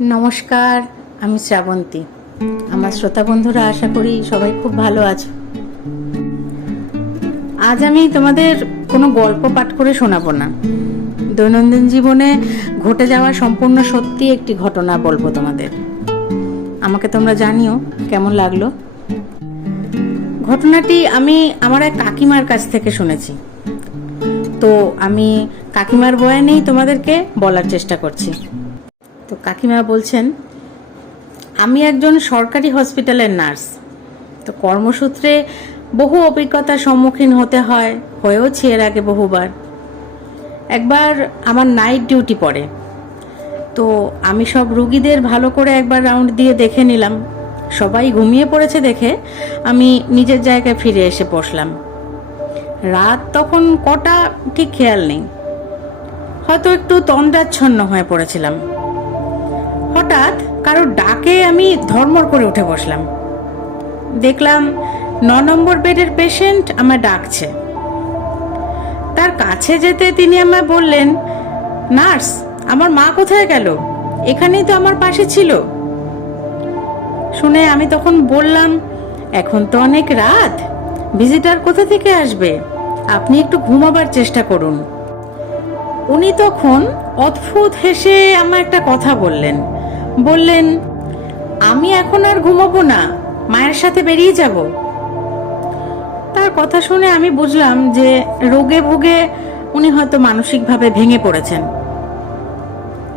নমস্কার, আমি শ্রাবন্তী। আমার শ্রোতা বন্ধুরা আশা করি সবাই খুব ভালো আছো। আজ আমি তোমাদের কোনো গল্প পাঠ করে শোনাবো না, দৈনন্দিন জীবনে ঘটে যাওয়া সম্পূর্ণ সত্যি একটি ঘটনা বলবো তোমাদের। আমাকে তোমরা জানিও কেমন লাগলো। ঘটনাটি আমি আমার এক কাকিমার কাছ থেকে শুনেছি, তো আমি কাকিমার বয়ানেই তোমাদেরকে বলার চেষ্টা করছি। তো কাকিমা বলছেন, আমি একজন সরকারি হসপিটালের নার্স। তো কর্মসূত্রে বহু অভিজ্ঞতার সম্মুখীন হতে হয়, হয়েওছি এর আগে বহুবার। একবার আমার নাইট ডিউটি পড়ে, তো আমি সব রুগীদের ভালো করে একবার রাউন্ড দিয়ে দেখে নিলাম। সবাই ঘুমিয়ে পড়েছে দেখে আমি নিজের জায়গায় ফিরে এসে বসলাম। রাত তখন কটা ঠিক খেয়াল নেই, হয়তো একটু তন্দ্রাচ্ছন্ন হয়ে পড়েছিলাম। হঠাৎ কারো ডাকে আমি ধর্মর করে উঠে বসলাম। দেখলাম 9 নম্বর বেডের পেশেন্ট আমায় ডাকছে। তার কাছে যেতে তিনি আমায় বললেন, নার্স, আমার মা কোথায় গেল? এখানেই তো আমার পাশে ছিল। শুনে আমি তখন বললাম, এখন তো অনেক রাত, ভিজিটার কোথা থেকে আসবে, আপনি একটু ঘুমাবার চেষ্টা করুন। উনি তখন অদ্ভুত হেসে আমায় একটা কথা বললেন, আমি এখন আর ঘুমাবো না, মায়ের সাথে বেরিয়ে যাব। তার কথা শুনে আমি বুঝলাম যে রোগে ভুগে উনি হয়তো মানসিকভাবে ভেঙে পড়েছেন।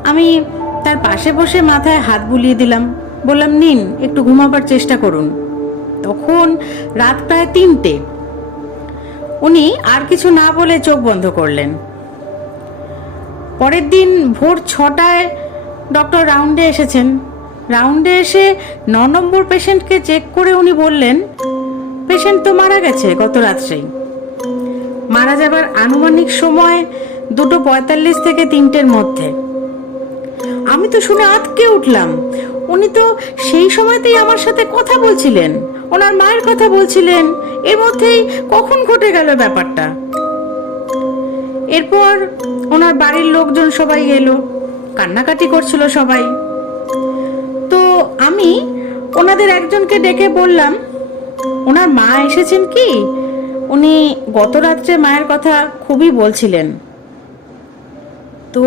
আমি তার পাশে বসে মাথায় হাত বুলিয়ে দিলাম, বললাম, নিন একটু ঘুমাবার চেষ্টা করুন। তখন রাত প্রায় 3টে। উনি আর কিছু না বলে চোখ বন্ধ করলেন। পরের দিন ভোর 6টায় ডক্টর রাউন্ডে এসেছেন। রাউন্ডে এসে 9 নম্বর পেশেন্টকে চেক করে উনি বললেন, পেশেন্ট তো মারা গেছে গত রাত্রেই। মারা যাবার আনুমানিক সময় 2:45 থেকে 3টের মধ্যে। আমি তো শুনে আঁতকে উঠলাম। উনি তো সেই সময়তেই আমার সাথে কথা বলছিলেন, ওনার মায়ের কথা বলছিলেন। এর মধ্যেই কখন ঘটে গেল ব্যাপারটা। এরপর ওনার বাড়ির লোকজন সবাই এলো, কান্নাকাটি করছিল সবাই। তো আমি ওনাদের একজনকে ডেকে বললাম, ওনার মা এসেছেন কি? উনি গত রাত্রে মায়ের কথা খুবই বলছিলেন। তো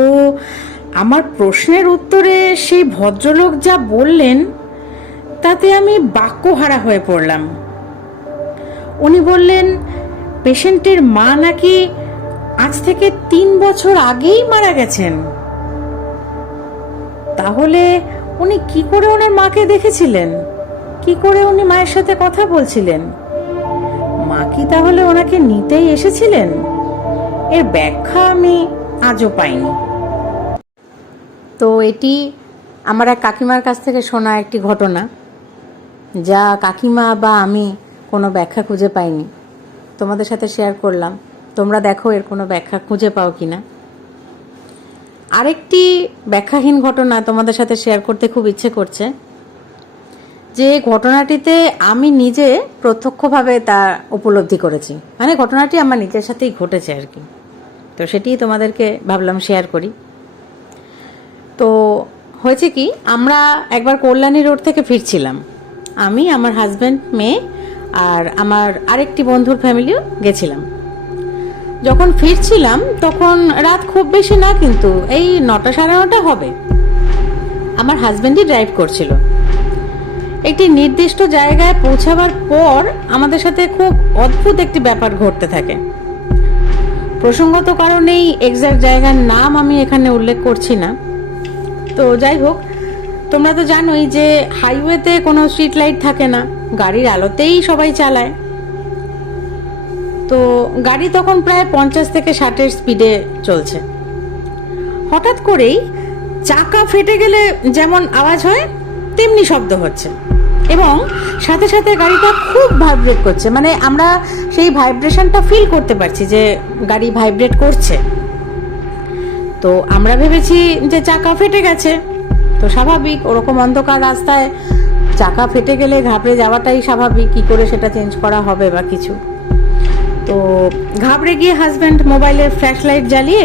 আমার প্রশ্নের উত্তরে সেই ভদ্রলোক যা বললেন, তাতে আমি বাক্যহারা হয়ে পড়লাম। উনি বললেন, পেশেন্টের মা নাকি আজ থেকে 3 বছর আগেই মারা গেছেন। তাহলে উনি কি করে ওনার মাকে দেখেছিলেন? কি করে উনি মায়ের সাথে কথা বলছিলেন? মা কি তাহলে ওনাকে নিতেই এসেছিলেন? এর ব্যাখ্যা আমি আজও পাইনি। তো এটি আমার এক কাকিমার কাছ থেকে শোনা একটি ঘটনা, যা কাকিমা বা আমি কোনো ব্যাখ্যা খুঁজে পাইনি। তোমাদের সাথে শেয়ার করলাম, তোমরা দেখো এর কোনো ব্যাখ্যা খুঁজে পাও কিনা। আরেকটি ব্যাখ্যাহীন ঘটনা তোমাদের সাথে শেয়ার করতে খুব ইচ্ছে করছে, যে ঘটনাটিতে আমি নিজে প্রত্যক্ষভাবে তা উপলব্ধি করেছি। মানে ঘটনাটি আমার নিজের সাথেই ঘটেছে আর কি। তো সেটিই তোমাদেরকে ভাবলাম শেয়ার করি। তো হয়েছে কি, আমরা একবার কল্যাণী রোড থেকে ফিরছিলাম। আমি, আমার হাজব্যান্ড, মেয়ে আর আমার আরেকটি বন্ধুর ফ্যামিলিও গেছিলাম। যখন ফিরছিলাম তখন রাত খুব বেশি না, কিন্তু এই 9টা সাড়ে 9টা হবে। আমার হাজব্যান্ডই ড্রাইভ করছিল। একটি নির্দিষ্ট জায়গায় পৌঁছাবার পর আমাদের সাথে খুব অদ্ভুত একটি ব্যাপার ঘটতে থাকে। প্রসঙ্গত কারণেই এক্সাক্ট জায়গার নাম আমি এখানে উল্লেখ করছি না। তো যাই হোক, তোমরা তো জানোই যে হাইওয়েতে কোনো স্ট্রিট লাইট থাকে না, গাড়ির আলোতেই সবাই চালায়। তো গাড়ি তখন প্রায় 50 থেকে 60-এর স্পিডে চলছে। হঠাৎ করেই চাকা ফেটে গেলে যেমন আওয়াজ হয় তেমনি শব্দ হচ্ছে, এবং সাথে সাথে গাড়িটা খুব ভাইব্রেট করছে। মানে আমরা সেই ভাইব্রেশনটা ফিল করতে পারছি যে গাড়ি ভাইব্রেট করছে। তো আমরা ভেবেছি যে চাকা ফেটে গেছে। তো স্বাভাবিক, ওরকম অন্ধকার রাস্তায় চাকা ফেটে গেলে ঘাবড়ে যাওয়াটাই স্বাভাবিক। কি করে সেটা চেঞ্জ করা হবে বা কিছু। তো ঘাবড়ে গিয়ে হাজব্যান্ড মোবাইলের ফ্ল্যাশ লাইট জ্বালিয়ে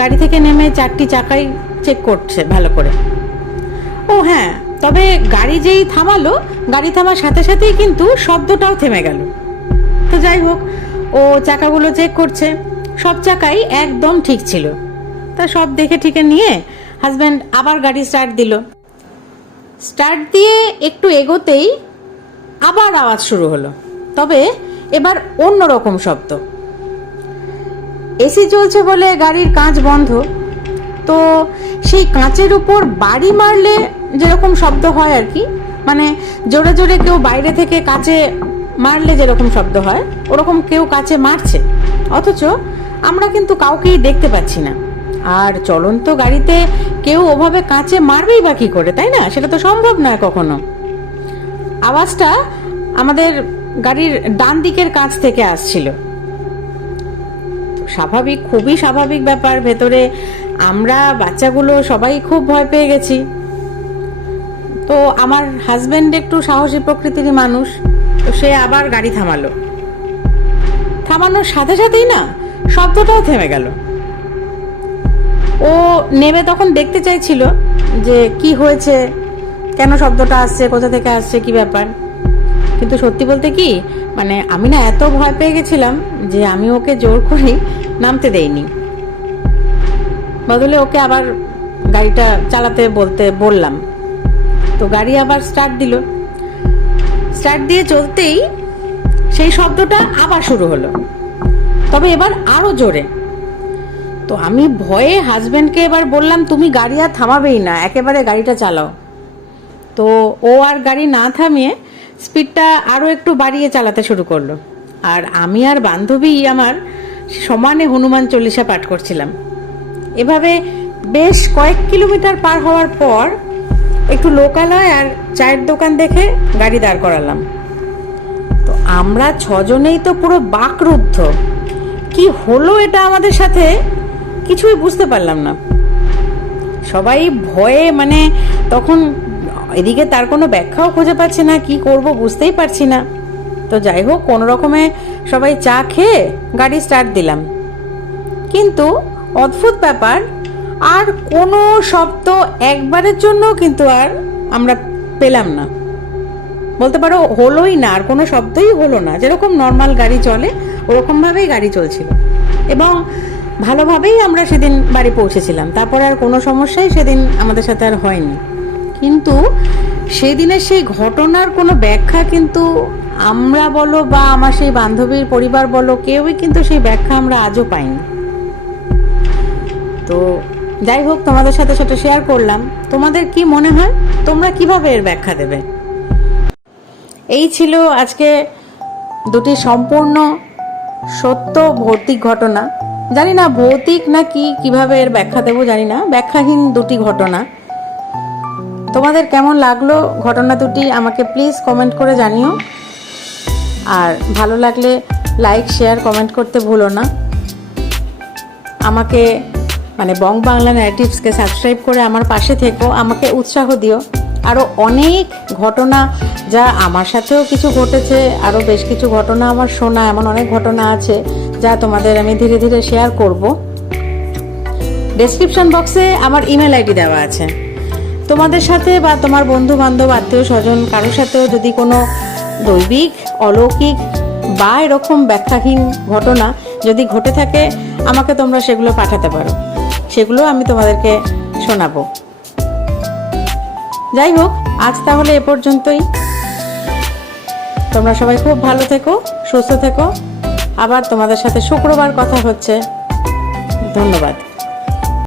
গাড়ি থেকে নেমে 4টি চাকাই চেক করছে ভালো করে। তবে গাড়ি যেই থামালো, গাড়ি থামার সাথে সাথেই কিন্তু শব্দটাও থেমে গেল। তো যাই হোক, ও চাকাগুলো চেক করছে, সব চাকাই একদম ঠিক ছিল। তা সব দেখে ঠিকে নিয়ে হাজব্যান্ড আবার গাড়ি স্টার্ট দিল। স্টার্ট দিয়ে একটু এগোতেই আবার আওয়াজ শুরু হলো, তবে এবার অন্যরকম শব্দ। এসি চলছে বলে গাড়ির কাঁচ বন্ধ, তো সেই কাঁচের উপর বাড়ি মারলে যেরকম শব্দ হয় আর কি, মানে জোরে জোরে কেউ বাইরে থেকে কাঁচে মারলে যেরকম শব্দ হয় ওরকম কেউ কাঁচে মারছে, অথচ আমরা কিন্তু কাউকেই দেখতে পাচ্ছি না। আর চলন্ত গাড়িতে কেউ ওভাবে কাঁচে মারবেই বা কি করে, তাই না? সেটা তো সম্ভব নয় কখনো। আওয়াজটা আমাদের গাড়ির ডান দিকের কাঁচ থেকে আসছিল। স্বাভাবিক, খুবই স্বাভাবিক ব্যাপার। ভেতরে আমরা বাচ্চাগুলো সবাই খুব ভয় পেয়ে গেছি। তো আমার হাজবেন্ড একটু সাহসী প্রকৃতিরই মানুষ, তো সে আবার গাড়ি থামালো। থামানোর সাথে সাথেই না শব্দটাও থেমে গেল। ও নেমে তখন দেখতে চাইছিল যে কি হয়েছে, কেন শব্দটা আসছে, কোথা থেকে আসছে, কি ব্যাপার। কিন্তু সত্যি বলতে কি, মানে আমি না এত ভয় পেয়ে গেছিলাম যে আমি ওকে জোর করে নামতে দেইনি, বদলে ওকে আবার গাড়িটা চালাতে বললাম। তো গাড়ি আবার স্টার্ট দিল। স্টার্ট দিয়ে চলতেই সেই শব্দটা আবার শুরু হলো, তবে এবার আরো জোরে। তো আমি ভয়ে হাজবেন্ডকে এবার বললাম, তুমি গাড়ি আর থামাবেই না, একেবারে গাড়িটা চালাও। তো ও আর গাড়ি না থামিয়ে স্পিডটা আরো একটু বাড়িয়ে চালাতে শুরু করলো। আর আমি আর বান্ধবী আমার সমানে হনুমান চল্লিশা পাঠ করছিলাম। এভাবে বেশ কয়েক কিলোমিটার পার হওয়ার পর একটু লোকালয় আর চায়ের দোকান দেখে গাড়ি দাঁড় করালাম। তো আমরা ছজনেই তো পুরো বাকরুদ্ধ, কি হলো এটা আমাদের সাথে কিছুই বুঝতে পারলাম না। সবাই ভয়ে, মানে তখন এদিকে তার কোনো ব্যাখ্যাও খুঁজে পাচ্ছি না, কি করব বুঝতেই পারছি না। তো যাই হোক, কোনো রকমে সবাই চা খেয়ে গাড়ি স্টার্ট দিলাম। কিন্তু অদ্ভুত ব্যাপার, আর কোনো শব্দ একবারের জন্য কিন্তু আর আমরা পেলাম না, বলতে পারো হলোই না, আর কোনো শব্দই হলো না। যেরকম নর্মাল গাড়ি চলে ওরকম ভাবেই গাড়ি চলছিল, এবং ভালোভাবেই আমরা সেদিন বাড়ি পৌঁছেছিলাম। তারপর আর কোনো সমস্যাই সেদিন আমাদের সাথে আর হয়নি। কিন্তু সেদিনের সেই ঘটনার কোনো ব্যাখ্যা কিন্তু আমরা বলো বা আমার সেই বান্ধবীর পরিবার বলো, কেউই কিন্তু সেই ব্যাখ্যা আমরা আজও পাইনি। তো যাই হোক, তোমাদের সাথে সেটা শেয়ার করলাম। তোমাদের কি মনে হয়, তোমরা কিভাবে এর ব্যাখ্যা দেবে? এই ছিল আজকে দুটি সম্পূর্ণ সত্য ভৌতিক ঘটনা। জানি না ভৌতিক না কিভাবে এর ব্যাখ্যা দেবো জানি না, ব্যাখ্যাহীন দুটি ঘটনা। তোমাদের কেমন লাগলো ঘটনা দুটি আমাকে প্লিজ কমেন্ট করে জানিও। আর ভালো লাগলে লাইক, শেয়ার, কমেন্ট করতে ভুলো না। আমাকে মানে বং বাংলা ন্যারেটিভসকে সাবস্ক্রাইব করে আমার পাশে থেকো, আমাকে উৎসাহ দিও। আরও অনেক ঘটনা যা আমার সাথেও কিছু ঘটেছে, আরও বেশ কিছু ঘটনা আমার শোনা, এমন অনেক ঘটনা আছে যা তোমাদের আমি ধীরে ধীরে শেয়ার করব। ডেসক্রিপশন বক্সে আমার ইমেল আইডি দেওয়া আছে। তোমাদের সাথে বা তোমার বন্ধু বান্ধব, আত্মীয় স্বজন কারোর সাথেও যদি কোনো দৈবিক, অলৌকিক বা এরকম ব্যাখ্যাহীন ঘটনা যদি ঘটে থাকে, আমাকে তোমরা সেগুলো পাঠাতে পারো, সেগুলো আমি তোমাদেরকে শোনাবো। যাই হোক, আজ তাহলে এ পর্যন্তই। তোমরা সবাই খুব ভালো থেকো, সুস্থ থেকো। আবার তোমাদের সাথে শুক্রবার কথা হচ্ছে। ধন্যবাদ।